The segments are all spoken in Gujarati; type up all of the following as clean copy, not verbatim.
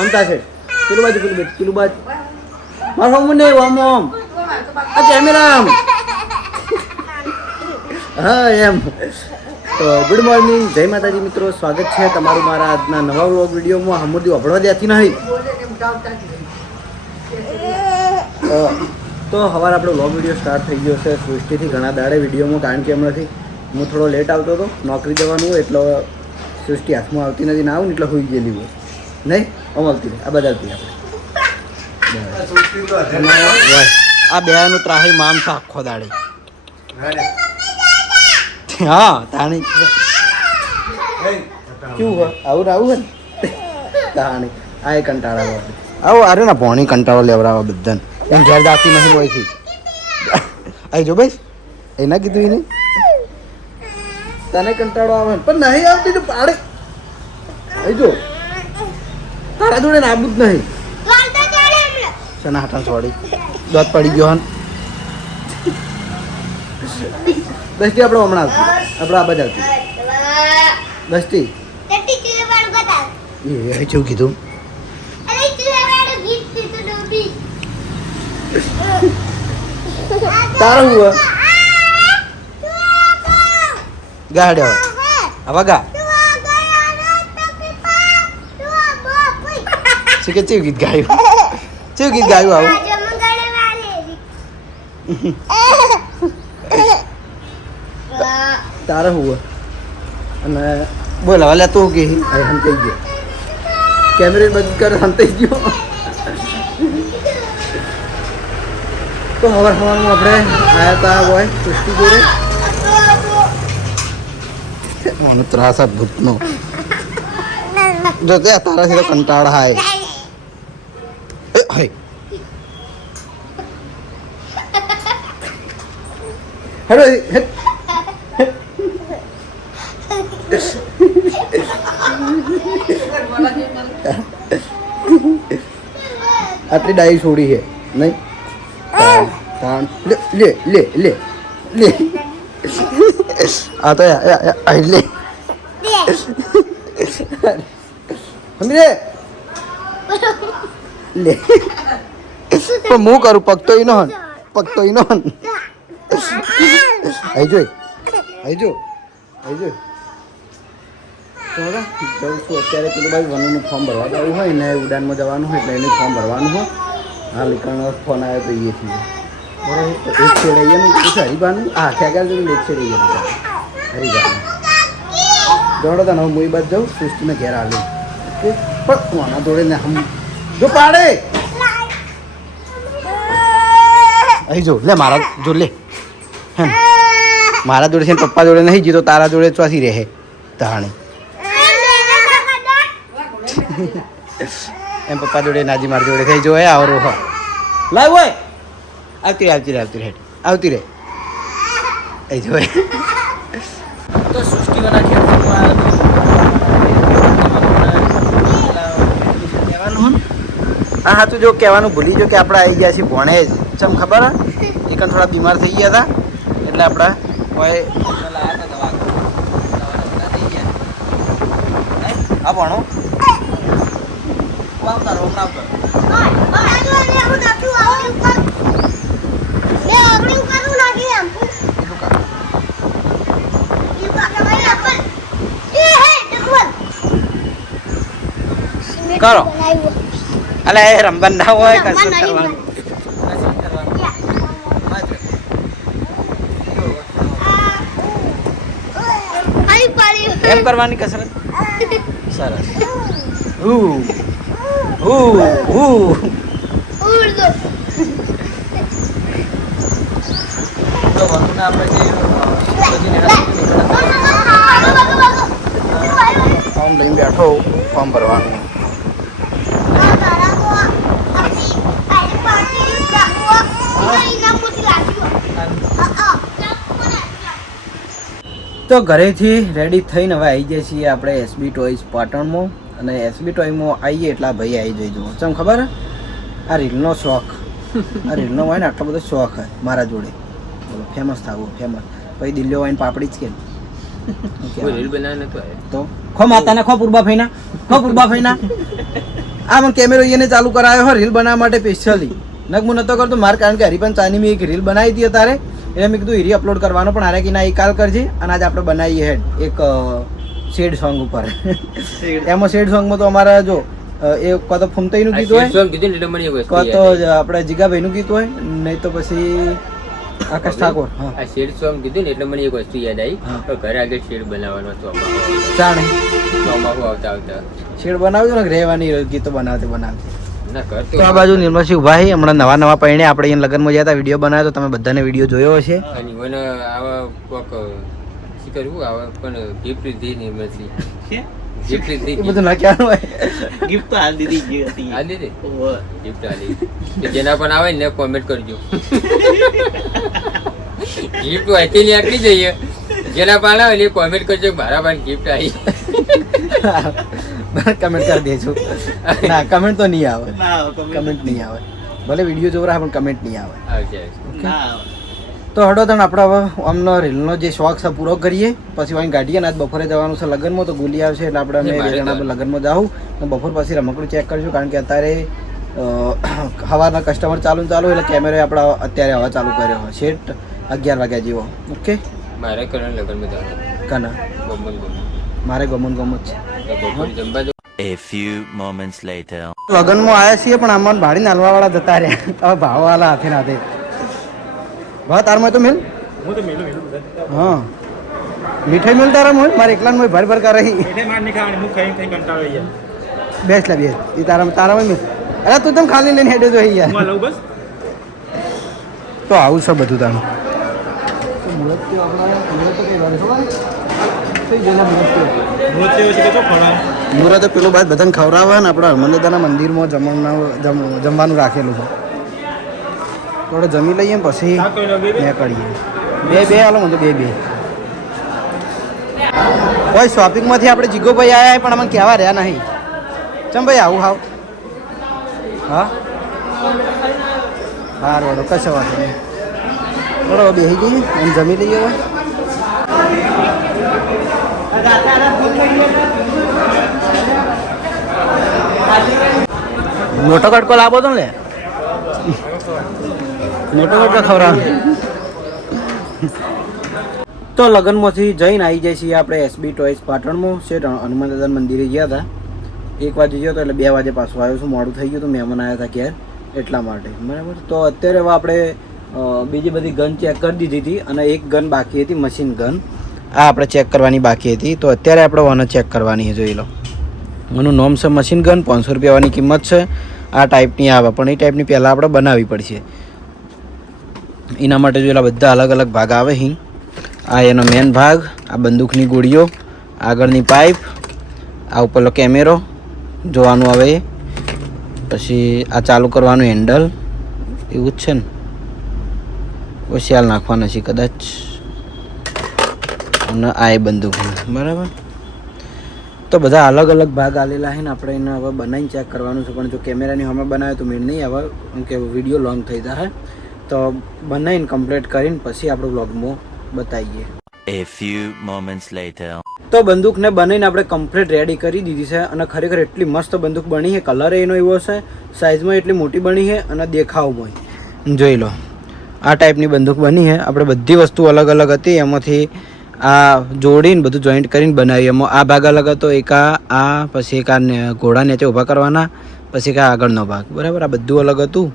અમતા છે પેલું બાજુ મારો હમ નહીં ઓમ આ કેમેરા હા એમ તો ગુડ મોર્નિંગ જય માતાજી મિત્રો, સ્વાગત છે તમારું મારા આજના નવા વ્લોગ વિડીયોમાં. હમણાં અભળવા દેતી નહીં તો સવારે આપણો વ્લોગ વિડીયો સ્ટાર્ટ થઈ ગયો છે સૃષ્ટિથી ઘણા દાડે વિડીયોમાં, કારણ કે હમણાંથી હું થોડો લેટ આવતો હતો, નોકરી જવાનું હોય એટલે સૃષ્ટિ હાથમાં આવતી નથી, ના આવું ને એટલે હોઈ ગયેલી હોય નહીં આમ આવતી આ બદલતી આપણે આ બેનું ત્રાહી મામ છે આખો દાડે. હા તાણી કેવું હોય આવું હોય ને તાણી આ એ કંટાળા આવો અરે ના ભોણી કંટાળો લેવડાવવા બધાને એમ ઘેર જાતી નહીં હોયથી આવી જો ભાઈ એના કીધું એને તને કંટાળો આવે પણ નહીં આવતી તો પાડે આવી જો તારા જોડે નાબૂદ નહીં શના હાટા છોડી દોત પડી ગયો હન દસટી આપણો હમણાં આપણે આ બધા દસટી એ શું કીધું તારું હુआ ગાડે હવે ગા શું કે ચેવું ગીત ગાયું આવું તારા હુआ અને બોલ હવે તું કે હંતાઈ ગયો કેમેરે બંધ કર હંતાઈ ગયો. તો સવારમાં આપણે આવ્યા હતા હોય સૃષ્ટિ જોડે મને ત્રાસ આ ભૂતનો જો તે તારાથી તો કંટાળા હાય હાય હેડો આટલી ડાઈ છોડી છે નહીં લે લે લે લે આ તો લે સમજે લે પણ હું કરું પગતો ઈ નો હન આઈ જો જઉં છું અત્યારે પેલું ભાઈ વનુનું ફોર્મ ભરવા જવું હોય ને ઉડાનમાં જવાનું હોય એટલે એનું ફોર્મ ભરવાનું હોય. હા લીકણનો ફોન આવ્યો તો એ છીએ બરાબર. તો એક છેડે અહીંયા નહીં પૂછો હરિભાનું હા ખ્યાલ જોઈને એક છેડે હરિભાનું જોડો તને હું મુઈ બાદ જાઉં સૃષ્ટિને ઘેર આવ્યું ઓકે પણ કોના જોડે ને હમ જો પાડે અહીં જો લે મારા જો લે હે મારા જોડે છે પપ્પા જોડે નહીં જીતો તારા જોડે ચોથી રહે તાણી એમ પપ્પા જોડે નાજી મારી જોડે થઈ જો આવરો હો લાવ હોય આવતી રહે એ જો તો સૃષ્ટિવાળા ખેતરમાં કહેવાનું હા હા તું જો કહેવાનું ભૂલી જો કે આપણે આવી ગયા છીએ ભણેજ ચમ ખબર હા એ પણ થોડા બીમાર થઈ ગયા હતા એટલે આપણા હોય હા ભણો તારો હમણાં કરો અલે રમવાનું ના હોય કસરત કરવાનું એમ કરવાની કસરત સરસ ફોર્મ લઈને બેઠો ફોર્મ ભરવાનું તો ઘરેથી રેડી થઈને હવે આવી ગયા છીએ આપણે એસબી ટોયઝ પાટણમાં. અને એસબી ટોયમાં આવીએ એટલા ભાઈ આવી જઈ જુઓ ચમ ખબર આ રીલનો શોખ આ રીલનો હોય ને આટલો બધો શોખ હોય મારા જોડે બોલો ફેમસ થવું ફેમસ પછી દિલ્હીઓ વાઈને પાપડી જ કે રીલ બનાવે તો ખો માતાના ખો પૂર્બા ફઈના આ મને કેમેરો એને ચાલુ કરાયો હોય રીલ બનાવવા માટે સ્પેશિયલી નક હું નતો કરતો મારે કારણ કે હરિપન ચાની મેં એક રીલ બનાવી હતી અત્યારે એટલે મેં કીધું હીરી અપલોડ કરવાનો પણ હારે કે ના એ કાલ કરજે અને આજે આપણે બનાવીએ હેડ એક શેડ સોંગ ઉપર એમાં શેડ સોંગમાં તો અમારા જો એ કો તો ફૂમતાઈનું ગીત હોય કો તો આપણે જીગાભાઈનું ગીત હોય નહીં તો પછી આકાશ ઠાકોર આ શેડ સોંગ કીધું ને એટલે મને એક વસ્તુ યાદ આવી તો ઘરે આગળ શેડ બનાવવાનો હતો જાણે ચોમાસું આવતા આવતા શેડ બનાવજો ને રહેવાની ગીતો બનાવતે ના કરતો તો આ બાજુ નિર્મલસિંહ ઉભા છે હમણાં નવા પરણે આપણે અહીંયા લગ્નમાં ગયા હતા વિડીયો બનાવ્યો તો તમે બધાને વિડીયો જોયો હશે અને મને આવા કોક શું કરવું આવા પણ ગિફ્ટ દીધી નિર્મલસિંહ ગિફ્ટ દીધી એ બધું ના ક્યાં હોય ગિફ્ટ તો હાલ દીધી આ દીધી ગિફ્ટ આલી જેના પણ આવે ને કોમેન્ટ કરજો ગિફ્ટ વાંચીને આટલી જઈએ જેના પણ આવે ને કોમેન્ટ કરજો મારા પણ ગિફ્ટ આવી કમેન્ટ કરી દેજો ના કમેન્ટ તો નહીં આવે કમેન્ટ નહીં આવે ભલે વિડીયો જોવા પણ કમેન્ટ નહીં આવે આવશે તો હડો તને આપણે હવે અમનો રીલનો જે શોખ છે પૂરો કરીએ પછી અહીં ગાડીએ ને આજ બપોરે જવાનું છે લગ્નમાં તો ગોલી આવશે એટલે આપણે અમે બે જણા લગ્નમાં જાઉં તો બપોર પછી રમકડું ચેક કરીશું કારણ કે અત્યારે હવાના કસ્ટમર ચાલુ એટલે કેમેરો આપણે અત્યારે હવા ચાલુ કર્યો હોય સેટ 11 વાગ્યા જેવો ઓકે મારે કરણ લગ્નમાં જવાનું કના મારે ગમન જ છે A few moments later. લગનમાં આવ્યા છીએ પણ આમાં ભાડી નાલવા વાળા જતા રહ્યા હવે ભાવ વાળા હાથે નાથે ભાવ તારમાં તો મેલ હું તો મેલું હા મીઠાઈ મેલ તારા હોય મારે એકલા માં ભર ભર કરે એટલે માર ની ખાવાની હું ખાઈ કંટાળો યાર બેસ લા બેસ એ તારા માં મેલ અરે તું તમ ખાલી લઈને હેડે જો યાર હું લઉં બસ તો આવું છે બધું તારું મુહૂર્ત તો કઈ વાર ખબર થઈ ગયેલા મુહૂર્ત મુહૂર્ત પેલું બાદ બધાને ખવડાવે ને આપણે હરમંદિરના મંદિરમાં જમવાનું રાખેલું છે થોડો જમી લઈએ ને પછી મેં કરીએ બે હાલો મને બે કોઈ શોપિંગમાંથી આપણે જીગોભાઈ આવ્યા પણ અમે કહેવા રહ્યા નહીં ચમ ભાઈ આવું હાવ હા હા રોડો કશો વાત નહીં થોડો બેસી જઈએ અને જમી લઈએ હવે મોટો કટકો લાવો તો ને મોટો કટકો ખવડાવ તો લગ્નમાંથી જઈને આવી જાય છીએ આપણે એસબી ટોયસ પાટણમાં છે હનુમાન દાદા મંદિરે ગયા હતા 1 વાગે ગયો હતો એટલે 2 વાગે પાછો આવ્યો છું મોડું થઈ ગયું તો મહેમાન આવ્યા હતા ક્યારે એટલા માટે બરાબર તો અત્યારે હવે આપણે બીજી બધી ગન ચેક કરી દીધી હતી અને એક ગન બાકી હતી મશીન ગન આ આપણે ચેક કરવાની બાકી હતી તો અત્યારે આપણે ઓને ચેક કરવાની છે જોઈ લો એનું નામ છે મશીન ગન 500 રૂપિયાની કિંમત છે આ ટાઈપની આવે પણ એ ટાઈપની પહેલાં આપણે બનાવવી પડશે એના માટે જોયેલા બધા અલગ અલગ ભાગ આવે અહીં આ એનો મેન ભાગ આ બંદૂકની ગોળીઓ આગળની પાઇપ આ ઉપરનો કેમેરો જોવાનું આવે પછી આ ચાલુ કરવાનું હેન્ડલ એવું જ છે ને ઓશિયાલ નાખવાના છે કદાચ અને આ એ બંદૂક બરાબર તો બધા અલગ અલગ ભાગ આલેલા છે ને આપણે એને હવે બનાવીને ચેક કરવાનું છે પણ જો કેમેરાની સામે બનાવે તો મેળ નહીં આવે કેમ કે વિડીયો લોંગ થઈ જાય તો બનાવીને કમ્પ્લીટ કરીને પછી આપણે વ્લોગમાં બતાવીએ A few moments later. તો બંદૂકને બનાવીને આપણે કમ્પ્લીટ રેડી કરી દીધી છે અને ખરેખર એટલી મસ્ત બંદૂક બની છે કલર એનો એવો છે સાઇઝમાં એટલી મોટી બની છે અને દેખાવમાં જોઈ લો આ ટાઈપની બંદૂક બની છે આપણે બધી વસ્તુ અલગ અલગ હતી એમાંથી આ જોડીને બધું જોઈન્ટ કરીને બનાવી એમાં આ ભાગ અલગ હતો એક આ પછી એક આ ઘોડા નીચે ઊભા કરવાના પછી એક આ આગળનો ભાગ બરાબર આ બધું અલગ હતું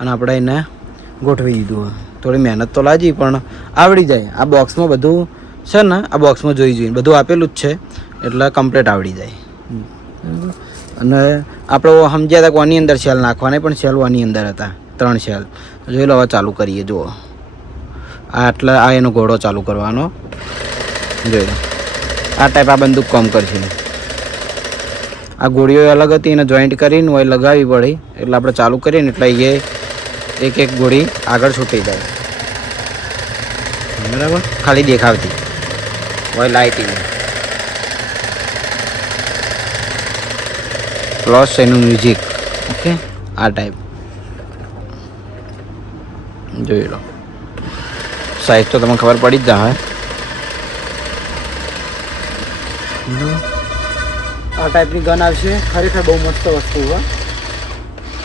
અને આપણે એને ગોઠવી દીધું થોડી મહેનત તો લાગી પણ આવડી જાય આ બોક્સમાં બધું છે ને આ બોક્સમાં જોઈને બધું આપેલું જ છે એટલે કમ્પ્લીટ આવડી જાય અને આપણે સમજ્યા હતા કે આની અંદર સેલ નાખવાના પણ સેલ આની અંદર હતા 3 સેલ જોઈ લો હવે ચાલુ કરીએ જુઓ આટલા આ એનો ઘોડો ચાલુ કરવાનો જોઈ લો આ ટાઈપ આ બંદૂક કામ કરશે આ ગોળીઓ અલગ હતી એને જોઈન્ટ કરીને હોય લગાવવી પડે એટલે આપણે ચાલુ કરીએ ને એટલે એ એક એક ગોળી આગળ છૂટી જાય બરાબર ખાલી દેખાવતી હોય લાઇટિંગ પ્લસ એનું મ્યુઝિક ઓકે આ ટાઈપ જોઈ લો સાઈઝ તો તમને ખબર પડી જ જાય આ ટાઈપની ગન આવશે ખરેખર બહુ મસ્ત વસ્તુ હોય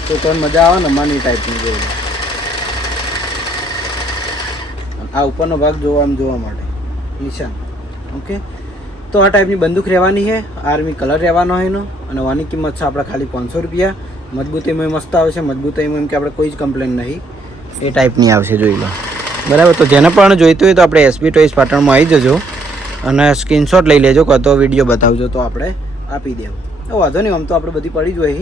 તો મજા આવે ને માની ટાઈપની જોઈ લો. આ ઉપરનો ભાગ જોવા માટે નિશાન. ઓકે, તો આ ટાઈપની બંદૂક રહેવાની છે. આર્મી કલર રહેવાનો હોય એનો. અને આની કિંમત છે આપણે ખાલી 500 રૂપિયા. મજબૂતીમાં મસ્ત આવશે. મજબૂતીમાં એમ કે આપણે કોઈ જ કમ્પ્લેન નહીં. એ ટાઈપની આવશે, જોઈ લો. બરાબર. તો જેને પણ જોઈતું હોય તો આપણે એસબી ટોયસ પાટણમાં આવી જજો અને સ્ક્રીનશોટ લઈ લેજો, કાં તો વિડીયો બતાવજો તો આપણે આપી દેવું. વાંધો નહીં, આમ તો આપણે બધી પડી જ હોય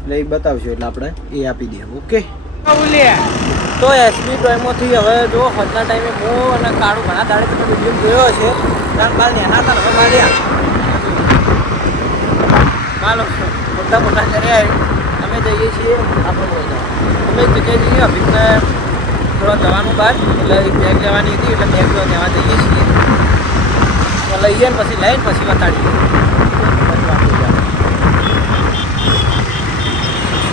એટલે એ બતાવશું એટલે આપણે એ આપી દેવું. ઓકે, તો એસબી ટોયમાંથી હવે જો હોજના ટાઈમે હું અને કાળું ઘણા દાડે તમે વિડીયો જોયો હશે, કારણ બાલ નેના હતા હવે માર્યા માલો મોટા કર્યા. અમે જઈએ છીએ આપણે અમે એક જગ્યાએ જઈએ અભિતને થોડા જવાનું બહાર, એટલે એક બેગ લેવાની હતી એટલે બેગ લેવા જઈએ છીએ. તો લઈએ ને પછી લઈને પછી બતાડીએ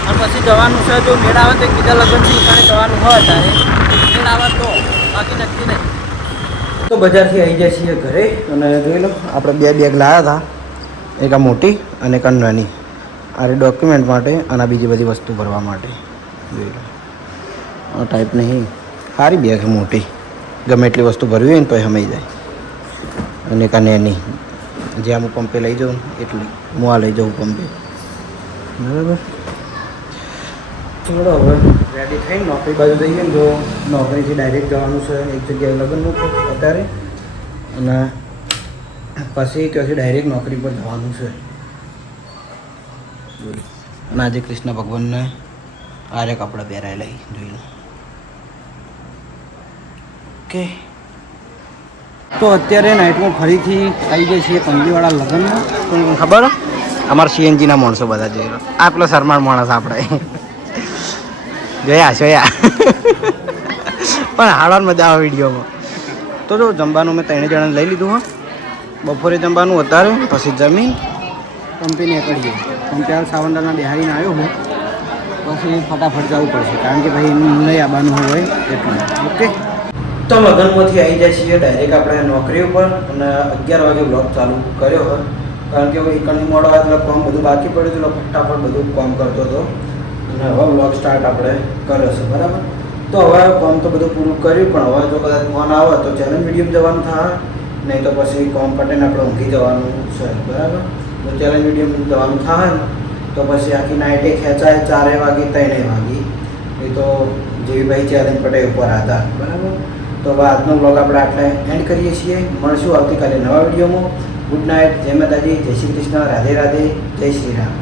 અને પછી જવાનું છે. જો મેળ આવે તો બીજા લગ્નથી ઉઠાણે જવાનું હોય ત્યારે મેળ આવે તો, બાકી નક્કી નહીં. તો બજારથી આવી જાય છીએ ઘરે અને જોઈ લો આપણે 2 બેગ લાવ્યા હતા, એક આ મોટી અને એક આ નાની. આ ડોક્યુમેન્ટ માટે અને આ બીજી બધી વસ્તુ ભરવા માટે. જોઈ લો આ ટાઈપ નહીં, સારી બેગ છે મોટી, ગમે એટલી વસ્તુ ભરવી હોય ને તો એ સમય જાય. અને એક આ નાની જે હું પંપે લઈ જાઉં એટલી હું આ લઈ જાઉં પંપે. બરાબર. ચલો હવે રેડી થઈને નોકરી બાજુ જઈએ ને. જો નોકરીથી ડાયરેક્ટ જવાનું છે એક જગ્યાએ લગ્નનું અત્યારે, અને પછી ત્યાંથી ડાયરેક્ટ નોકરી પર જવાનું છે. અને આજે કૃષ્ણ ભગવાનને આરે કપડાં પહેરાયેલા જોઈ લો. ઓકે, તો અત્યારે નાઇટમાં ફરીથી આવી જાય છીએ કંગીવાળા લગ્નમાં. તમને ખબર અમારા સીએનજીના માણસો બધા જોઈ લો. આ પેલો શરમાળ માણસ આપણે જોયા પણ હાડવાની મજા આવે વિડીયોમાં. તો જો જમવાનું મેં 3 જણાને લઈ લીધું હા. બપોરે જમવાનું અત્યારે પછી જમીન કંપની નીકળીએ. કંપની સાવંડાના બિહારીને આવ્યો હું, પછી ફટાફટ જવું પડશે કારણ કે ભાઈ નહીં આવવાનું હોય એટલે. ઓકે, તો લગ્નમાંથી આવી જાય છીએ ડાયરેક્ટ આપણે નોકરી ઉપર અને 11 વાગે બ્લોગ ચાલુ કર્યો હોય કારણ કે એકની મોડો આવે એટલે કામ બધું બાકી પડ્યું એટલે ફટાફટ બધું કામ કરતો હતો અને હવે બ્લોગ સ્ટાર્ટ આપણે કર્યો છે. બરાબર. તો હવે કામ તો બધું પૂરું કર્યું, પણ હવે જો કદાચ ફોન આવે તો ચેલેન્જ વિડીયો જવાનું થાય, નહીં તો પછી કોમ પટેને આપણે ઊંઘી જવાનું છે. બરાબર. તો ચેલેન્જ વિડીયો જવાનું થાય ને તો પછી આખી નાઇટે ખેંચાય 4 વાગે 3 વાગે. એ તો જેવીભાઈ ચેલેન્જ પટેલ ઉપર હતા. બરાબર. તો હવે આજનો બ્લોગ આપણે આટલા એન્ડ કરીએ છીએ. મળશું આવતીકાલે નવા વિડીયોમાં. ગુડ નાઇટ, જય માતાજી, જય શ્રી કૃષ્ણ, રાધે રાધે, જય શ્રી રામ.